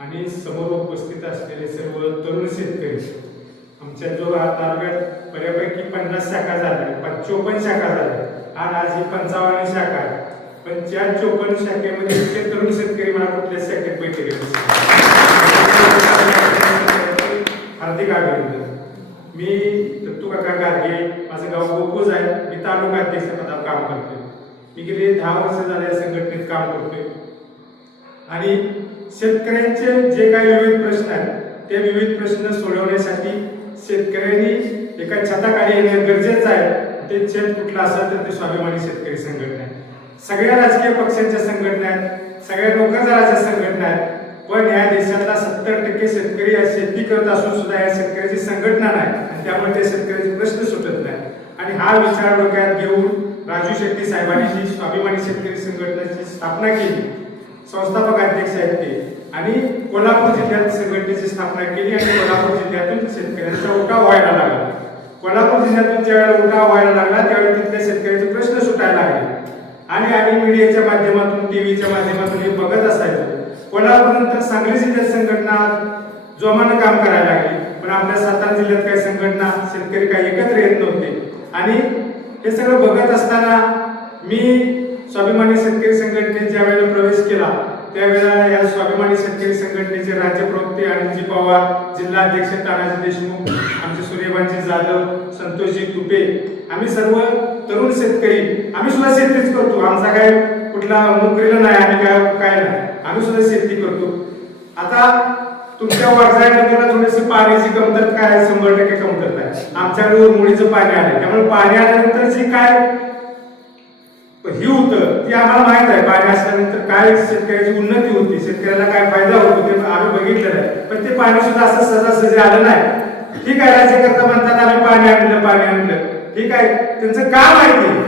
आणि समोर उपस्थित असलेले सर्व तरुण शेतकरी, आमच्या जो तालुक्यात बऱ्यापैकी 50 शाखा झाल्या, 54 शाखा झाल्या आणि आज ही 55वी शाखा आहे. पण त्या 54 शाखेमध्ये इतके तरुण शेतकरी मला कुठल्याच शाखेत भेटले हार्दिक अभिनंदन. मी दत्तू काका गाडगे, माझं गाव गोकुळ आहे, मी तालुका अध्यक्ष पदावर काम करतोय. मी गेले 10 वर्ष झाले या संघटनेत काम करतोय आणि शेतकऱ्यांचे जे काही विविध प्रश्न आहेत ते विविध प्रश्न सोडवण्यासाठी शेतकऱ्यांनी एका छताखाली येणे गरजेचं आहे. ते छत कुठलं असेल तर ते स्वाभिमानी शेतकरी संघटना आहे. सगळ्या राजकीय पक्षांच्या संघटना आहेत, सगळ्या नोकरदाराच्या संघटना आहेत, पण या देशातला 70% शेतकरी शेती करत असून सुद्धा या शेतकऱ्याची संघटना नाही आणि त्यामुळे त्या शेतकऱ्याचे प्रश्न सुटत नाही. आणि हा विचार डोक्यात घेऊन राजू शेट्टी साहेबांनी जी स्वाभिमानी शेतकरी संघटनेची स्थापना केली, संस्थापक अध्यक्ष आहेत ते, आणि कोल्हापूर जिल्ह्यात संघटनेची स्थापना केली आणि कोल्हापूर जिल्ह्यातून शेतकऱ्यांचा उठाव व्हायला लागला. कोल्हापूर जिल्ह्यातून ज्यावेळेला उठाव व्हायला लागला त्यावेळी तिथल्या शेतकऱ्याचे प्रश्न सुटायला लागले आणि आम्ही मीडियाच्या माध्यमातून, टीव्हीच्या माध्यमातून हे बघत असायचो. कोल्हापूर नंतर सांगली जिल्ह्यात संघटना जोमानं काम करायला लागली, पण आपल्या सातारा जिल्ह्यात काही संघटना शेतकरी काही एकत्र येत नव्हते. आणि हे सगळं बघत असताना मी स्वाभिमानी शेतकरी संघटनेत ज्या वेळेला प्रवेश केला त्यावेळेला या स्वाभिमानी शेतकरी संघटनेचे राज्य प्रवक्ते अनिलजी पवार, जिल्हा अध्यक्ष तानाजी देशमुख, आमचे सूर्यवंशी जाधव, संतोषजी तुपे, आम्ही सर्व तरुण शेतकरी, आम्ही सुद्धा शेतीच करतो. आमचा काय कुठला नोकरीला नाही आणि काय नाही, आम्ही सुद्धा शेती करतो. आता तुमच्या वाटचालीला थोडीशी पाण्याची कमतरता आहे, 100% कमतरता आहे. आमच्याकडे मुळीचं पाणी आलं, त्यामुळे पाणी आल्यानंतर जी काय ही होतं ती आम्हाला माहित आहे. पाणी असल्यानंतर काय शेतकऱ्याची उन्नती होती, शेतकऱ्याला काय फायदा होतो ते आम्ही बघितलेलं आहे. पण ते पाणी सुद्धा असं सहजासहजी आलं नाही. ठीक आहे, राज्यकर्ता म्हणतात आम्ही पाणी आणलं, ठीक आहे, त्यांचं काम आहे ते.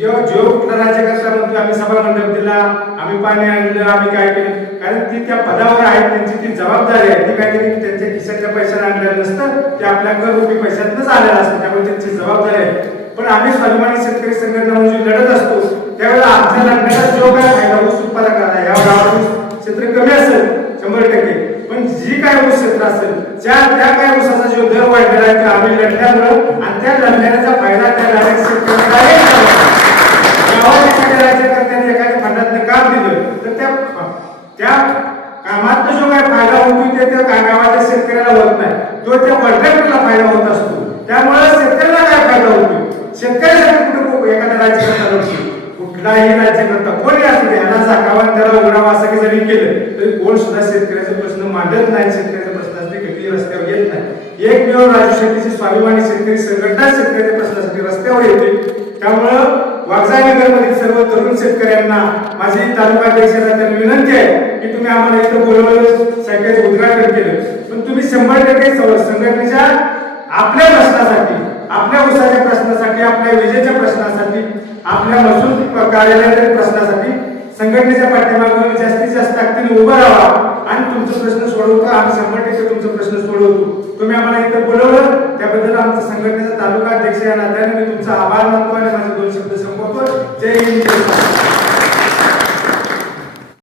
जो कुठला राज्यकर्ता म्हणतो आम्ही सभा मंडप दिला, आम्ही पाणी आणलं, आम्ही काय केलं, कारण ती त्या पदावर आहेत, त्यांची ती जबाबदारी आहे. ती काहीतरी त्यांच्या खिशाच्या पैशाने आणलेलं नसतं, ते आपल्या घररुपी पैशातूनच आलेलं असतं, त्यामुळे त्यांची जबाबदारी आहे. पण आम्ही स्वाभिमानी शेतकरी संघटना म्हणून लढत असतो त्यावेळेला आमच्या लढण्याचा जो काय फायदा ऊस उत्पादकाला, या गावात क्षेत्र कमी असेल 100%, पण जी काय ऊस क्षेत्र असेल त्या काय ऊसाचा जो दर वाढलेला आहे तो आम्ही लढल्यामुळं आणि त्या लढण्याचा फायदा त्या डायरेक्ट शेतकऱ्याला राज्यकर्त्यांनी एखाद्या फंडातनं काम दिलं तर त्या कामात जो काय फायदा होतो ते त्या गावाच्या शेतकऱ्याला होत नाही, तो त्या वडिलांना फायदा होत असतो. त्यामुळे शेतकऱ्याला काय फायदा होतो, शेतकऱ्यासाठी कुठे एखादा राज्यकर्ता लढतो, कुठलाही राज्यकर्ता कोणी असू दे, याला झाकावं त्याला उघडावं असं जरी केलं तरी कोण सुद्धा शेतकऱ्याचे प्रश्न मांडत नाही, शेतकऱ्याचे प्रश्न असते कधी रस्त्यावर येत नाही. एकमेव राजू शेट्टीची स्वाभिमानी शेतकरी संघटना शेतकऱ्याच्या प्रश्नासाठी रस्त्यावर येते. त्यामुळं वागजाईनगर मधील सर्व तरुण शेतकऱ्यांना माझी तालुका अध्यक्षांना विनंती आहे की तुम्ही आम्हाला इथं बोलवलं, सायकलचं उद्घाटन केलं, पण तुम्ही 100% संघटनेच्या आपल्या प्रश्नासाठी, आपल्या उसाच्या प्रश्नासाठी, आपल्या विजेच्या प्रश्नासाठी, आपल्या महसूल कार्यालयाच्या प्रश्नासाठी संघटनेच्या पाठीमागे जास्तीत जास्त ताकदीने उभं राहा आणि तुमचे प्रश्न सोडवतो. आम्ही 100% तुमचे प्रश्न सोडवतो. तुम्ही आम्हाला इथं बोलवलं त्याबद्दल आमच्या संघटनेचा तालुका अध्यक्ष या नात्याने मी तुमचा आभार मानतो आणि माझे 2 शब्द संपवतो. जय हिंद.